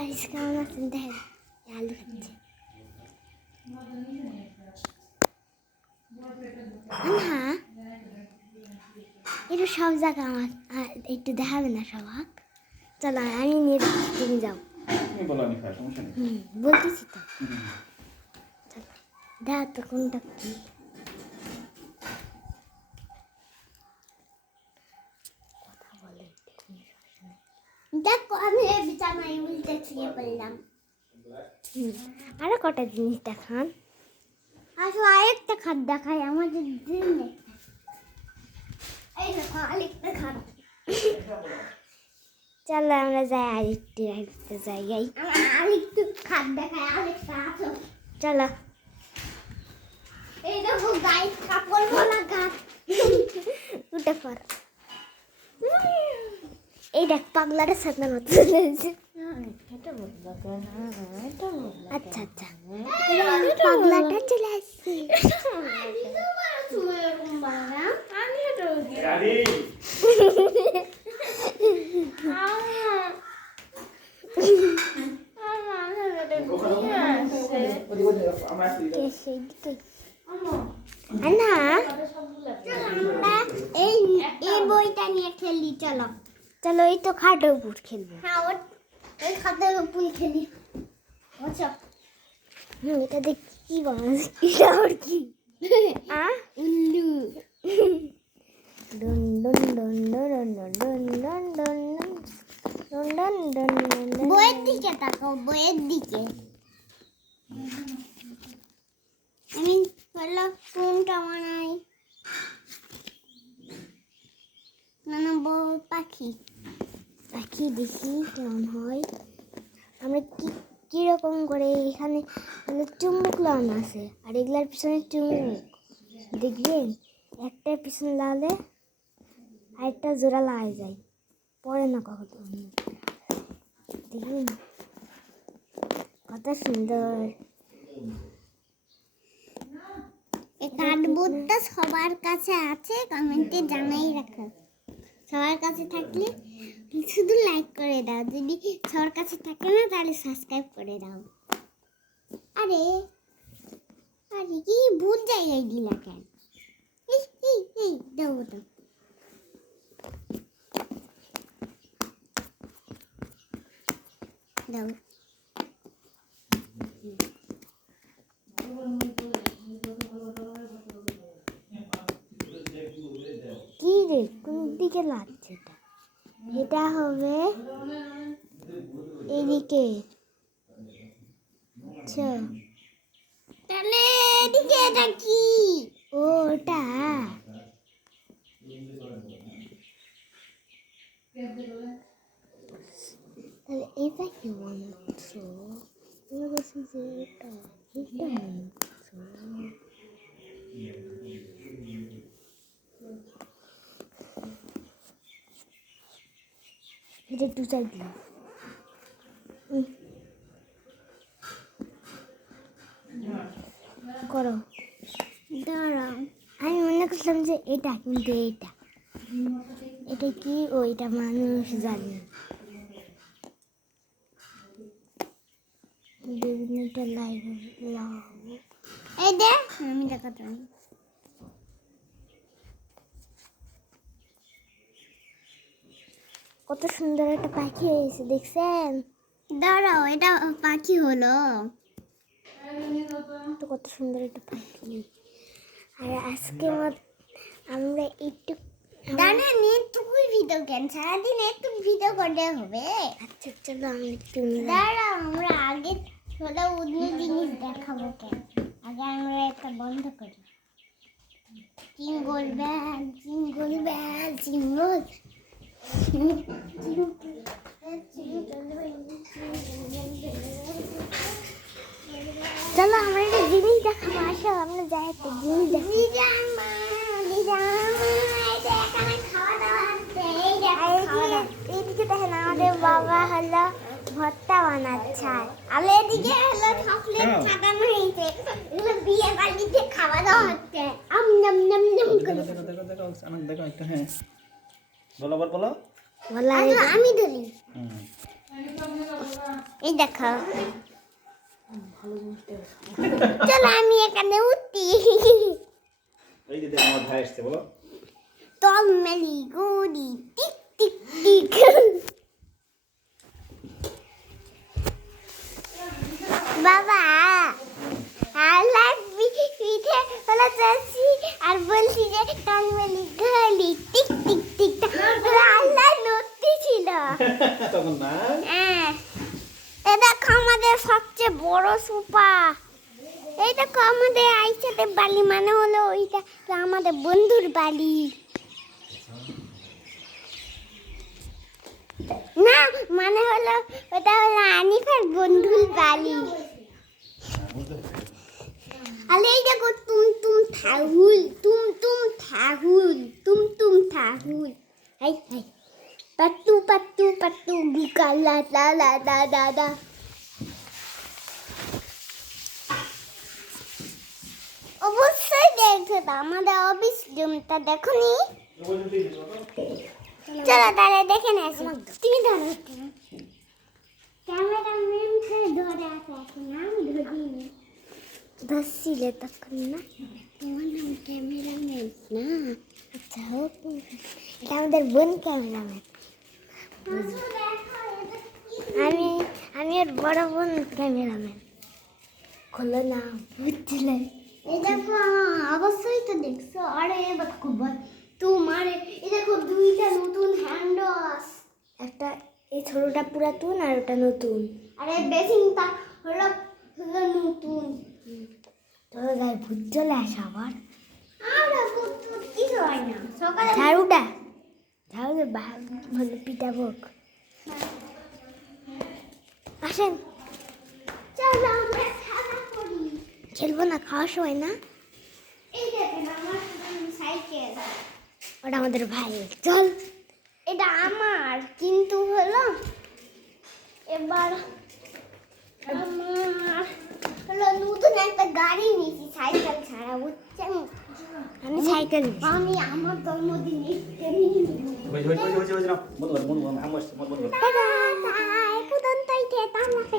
guys কেমন আছেন দেখেন আলু খাচ্ছে না একটু সব জায়গা আমার একটু দেখাবে না সবাক চলো আমি নিয়ে তুমি যাও বলতেছি তো দেখা তো কোনটা কি কথা বলে দেখো আমি বিছানায় উল্টে শুয়ে পড়লাম আরো কটা জিনিস দেখান আসলে আরেকটা খাট দেখাই আমাদের দিন এই দেখো আরেকটা খাট চলো আমরা যাই আরেকটা জায়গায় আরেকটু খাট দেখাই আরেকটা আসো চলো এই দেখো গাইস কাপড় ভরা গাছ উঠে পর এই দেখ পাগলাটা সাথে মতো আচ্ছা আচ্ছা পাগলাটা চলে আসছে না এই বইটা নিয়ে খেলি চলো চলো এই তো খাটের উপর খেলবো হ্যাঁ এই খাটের উপর খেলি আচ্ছা এটা দেখ কি বানাস এটা আর কি উল্লু ডন ডন ডন ডন ডন ডন ডন ডন ডন ডন ডন বইয়ের দিকে তাকাও বইয়ের দিকে আমি বললো কোনটা বানাই না বউ পাখি পাখি দেখি কেমন হয় আমরা কিরকম করে এখানে চুম্বক লাগানো আছে আর এগুলার পিছনে চুম্বক দেখবেন একটা পিছনে লাগালে আরেকটা জোড়া লাগাই যায় পরে না কখন দেখবেন কত সুন্দর এই কার্ডবোর্ডটা সবার কাছে আছে কমেন্টে জানাই রাখো সবার কাছে থাকলে শুধু লাইক করে দাও যদি সবার কাছে থাকে না তাহলে সাবস্ক্রাইব করে দাও আরে আরে কি ভুল জায়গায় দিলা কেন এই দাও দাও দাও কি রে কোন দিকে লাগছে এটা হবে এদিকে আচ্ছা তাহলে এদিকে এটা কি ওটা তাহলে এটা কি বানাচ্ছো এটা এটা একটু চাই দিলাম করো দাঁড়াও আমি মনে করলাম যে এটা কিন্তু এটা কি ওইটা মানুষ জানে বিভিন্নটা লাইভ এই দে আমি দেখাতে কত সুন্দর একটা পাখি হয়েছে দেখছেন দাঁড়াও এটা পাখি হলো তো কত সুন্দর একটা পাখি আর আজকে আমরা একটু দাঁড়া নেটটুকুই ভিডিও কেন সারাদিন একটু ভিডিও করতে হবে আচ্ছা চলো আমি একটু দাঁড়াও আমরা আগে ছোটো অন্য জিনিস দেখাবো কেন আগে আমরা একটা বন্ধ করি jingle bell jingle bell jingle চলো আমরা একটা জিনিস দেখাবো আসো আমরা যাই একটা জিনিস দেখি এইদিকে দেখেন আমাদের বাবা হলো ভর্তা বানাচ্ছে আর এদিকে হলো চকলেট ছাড়ানো হয়েছে এগুলো বিয়ে বাড়িতে খাওয়া দাওয়া হচ্ছে আম নাম নাম নাম করে দেখো একটা হ্যাঁ বলো বলো আমি ধরি এই দেখো চলো আমি এখানে উঠি এই যে দেখ আমার ভাই আসছে বলো তল মেলি গুড়ি টিক টিক টিক বাবা আল্লাহ পিঠে হলো চাচ্ছি আর বলছি যে তল মেলি গুড়ি টিক টিক টিক আল্লাহ নড়তে ছিল তখন না হ্যাঁ এই দেখো আমাদের সবচেয়ে বড় সুপা এই দেখো আমাদের আইসাতে বালি মানে হলো ওইটা আমাদের বন্ধুর বালি না মানে হলো ওটা হলো আনিফার বন্ধুর বালি আরে এই দেখো তুম তুম থাহুল তুম তুম থাহুল তুম তুম থাহুল হাই হাই পাত্তু পাত্তু পাত্তু বুকালা লা লা দা দা দা অবশ্যই দেখছো তো আমাদের অফিস রুমটা দেখো নি চলো তাহলে দেখে নিয়ে আসি তুমি ধরো ক্যামেরাম্যানকে ধরে আছে এখন আমি ধরিনি ধরছিলে তখন না তোমার নাম ক্যামেরাম্যান না আচ্ছা হোক এটা আমাদের বোন ক্যামেরাম্যান আমি ওর বড় বোন ক্যামেরাম্যান খোলো না বুঝছিলে এই দেখো অবশ্যই তো দেখছো আরে এবার খুব তোমার এই দেখো দুইটা নতুন হ্যান্ডওয়াশ একটা এই ছোটটা পুরাতন আর ওটা নতুন আরে বেসিনটা হলো হলো নতুন তোর গায়ে ভূত চলে আসে আবার আর কিছু হয় না সকালে ঝাড়ুটা ঝাড়ু ভালো পিটাবো আসেন চলো আমরা খেলা করি খেলবো না খাওয়ার সময় না এই দেখেন আমার সাইকেল ওটা আমাদের ভাই চল এটা আমার কিন্তু হলো এবার আমার হলো নতুন একটা গাড়ি নিয়েছি সাইকেল ছাড়া বুঝছেন আমি সাইকেল আমি আমার জন্মদিনে ওই না মন মন আম আসছে মন মন টাটা কুদন তাই খেতাম না